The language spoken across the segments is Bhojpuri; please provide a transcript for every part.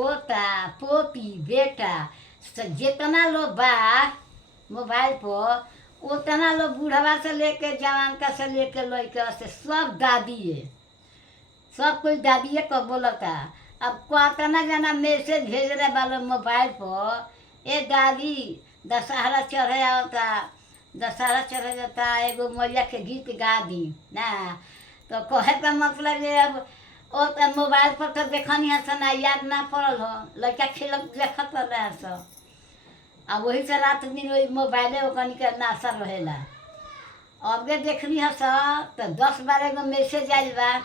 पोता पोती बेटा जितना लोग बा मोबाइल पर उतना लोग बूढ़वा से लेके जवान का से लेके लड़का से सब दादी सब कोई दादिए को बोलता। अब कितना जना मैसेज भेज रहे वाले मोबाइल पर ए दादी दशहरा चढ़े आवता दशहरा चढ़े जाता एगो मैया के गीत गा दी ना। तो कहे का मतलब ये अब ओ मोबाइल पर तो देखनी है सना याद ना पड़ल हो लड़का खेल देखत रहे सब। अब वही से रात दिन वही मोबाइले ओकनी के नाशा रहेला। अबके देखनी है सब तो 10-12 गो मैसेज आइल बा।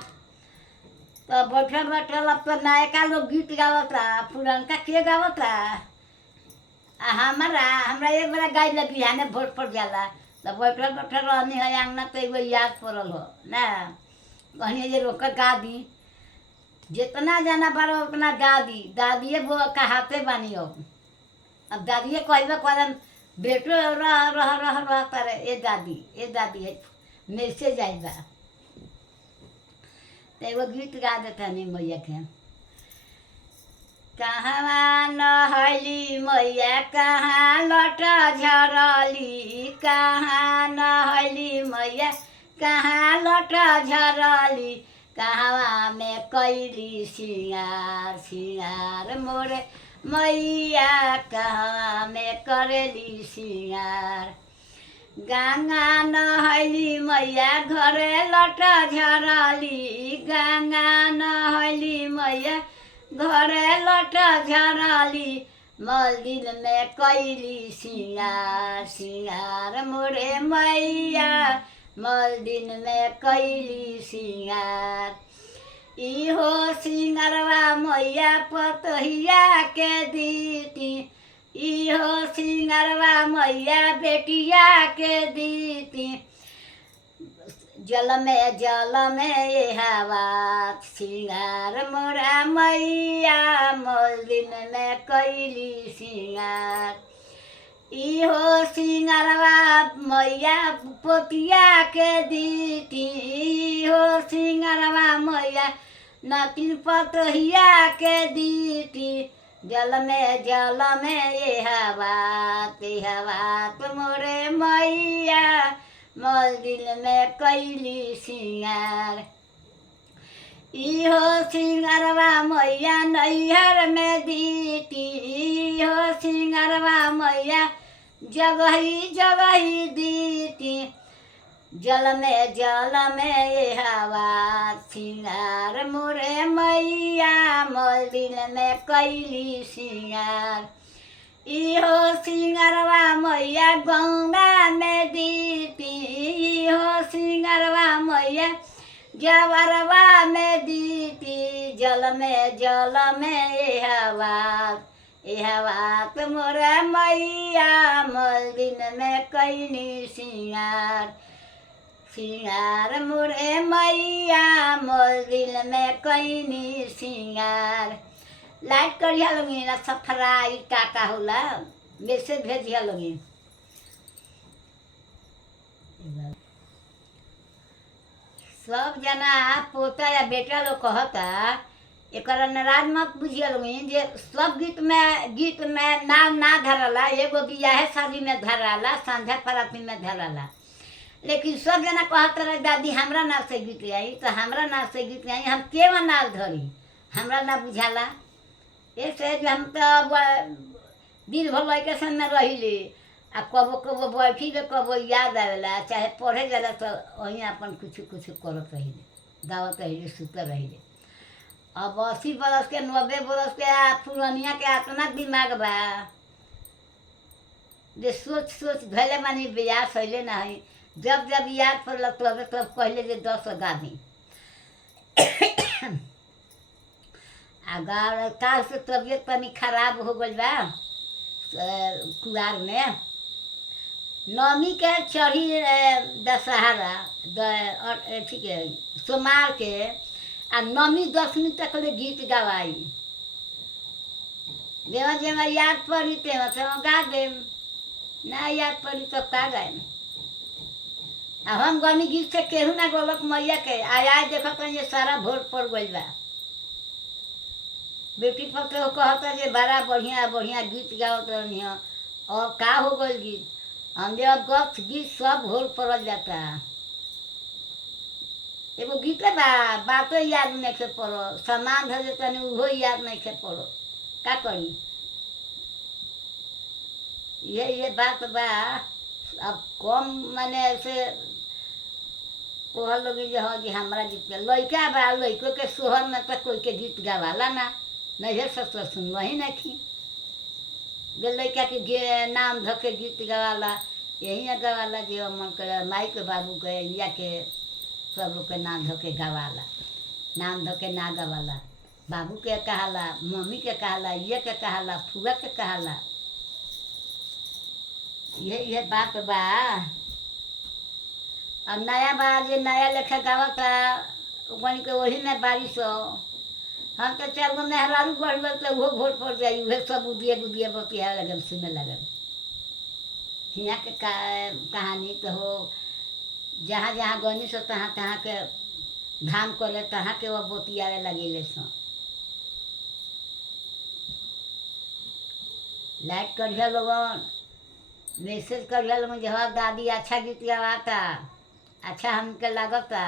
तो बैठल बैठल अब तो नयका लोग गीत गावता पुरनका के गावता। हमरा एक बार गाइल बिहाने भोट पड़ जाला तो बैठल बैठल रहनी है अंगना तो एगो याद पड़ल हो ना। कहनी जे रोक गा दी जितना जाना बारो उतना गा दी दादिए वो कहाते बानी। अब दादिए कहबे करम बेटो रह रह रह रह करे ए दादी है मैसेज आई बा तो एगो गीत गा देता नहीं मैया के। कहाँ नहली मैया कहाँ लट झरली कहाँ नहली मैया कहाँ लट झरली कहवा में कैली सिंगार सिंगार मोरे मैया कहवा में करेली सिंगार। गंगा नहली मैया घरे लट झरली गंगा नहली मैया घरे लट झरली मंदिर में कैली सिंगार सिंगार मोरे मैया मंदिर में कैली सिंगार। इहो सिंगरवा मैया पतहिया के दीती इहो सिंगरवा मैया बेटिया के दीती जल में ये हवा सिंगार मोरा मैया मंदिर में कैली सिंगार। इहो सिंगरवा मैया पोतिया के दीती इहो सिंगरवा मैया नतिन पतहिया के दीती जल में ये हवा तो मोरे मैया मंदिर में कैली सिंगार। इहो सिंगरवा मैया नैहर में दीती इहो सिंगरवा मैया जगही दीती जल में ये हवा सिंगार मोरे मैया मंदिर में कैली सिंगार। इहो सिंगरवा मैया गंगा में दीती इहो सिंगरवा मैया जवरवा में दीती जल में ये हवा तो मोरा मैया मंदिर में कैली सिंगार सिंगार मोरे मैया मंदिर में कैली सिंगार। लाइट करिया लोगी ना सफराई का होला मैसेज भेजिया लोगी। सब जना पोता या बेटा लोग कहता एक नाराज मत बुझिए लोगी जे सब गीत में नाम ना धरला एगो बियाहे शादी में धराला संध्या पराती में धराला। लेकिन सब जना कहते रहे दादी हमरा नाल से गीत आई तो हमरा नाल से गीत आई हम केवा नाल धरी हमरा ना बुझाला। ऐसे जो हम तो दिन भर लड़के संग में रही आ कबो कबो बैठी ले कबो याद आवेला चाहे पढ़े जाला तो वहीं अपन कुछ करत रही गावत रही सुत रही। अब 80 बरस के 90 बरस के पुरनिया के इतना दिमाग बा जे सोच धैले मानी बियाह सैले ना है जब याद पड़ल तब पहले जे 10 गा दी। अगर काल से तबीयत तनी खराब हो गई बा कुआर में नवमी के चढ़ी दशहरा ठीक है सोमवार के आ नवमी 10वीं तक ले गीत गवाई जेमा याद पड़ी तेमा गा देम ना याद पड़ी तो का गाए। अब हम गनी गीत से केहू ना गोलक मैया के आया देखो तो ये सारा भोर पड़ गई बा। बेटी पतो कहता जे बड़ा बढ़िया बढ़िया गीत गावत रहनी है। और का हो गइल गीत, हम जब गत गीत सब घोल पड़ल जाता। एगो गीते बा, बातो याद नहीं के पड़ो, सामान धर तनी उहो याद नहीं के पड़ो, का करी। ये बात बा। अब कम माने ऐसे कोहल लोग जे हाँ जी हमारा गीत गा लड़का बा, लड़कों के सोहर में तो कोई के गीत गावाला ना, नहीं है सस सुनवा ही नहीं थी। जे लड़का के नाम धो के गीत गवाला, यही गवाला जो मन करे माई के बाबू के या के सब लोग के नाम धो के गवाला, नाम धो के ना गवाला। बाबू के कहाला, मम्मी के कहाला, ये के कहाला, फुआ के कहाला। ये बात बा। अब नया बा जे नया लेखा गावता ओकनी के वही में बारिश हो। हम तो 4 गो मेहरारू बढ़ गल तो वो भोट पड़ जाई, वह सब उदिए बुदिए बतिया लगन सुने लगन। हियाँ के कहानी तो हो, जहाँ जहाँ गनी सो तहाँ तहाँ के धाम करे तहाँ के वो बतियावे लगे सो। लाइक करिया लोगन, मैसेज करिया लोगन, जवाब दादी अच्छा गीत गवाता, अच्छा हमके लागता।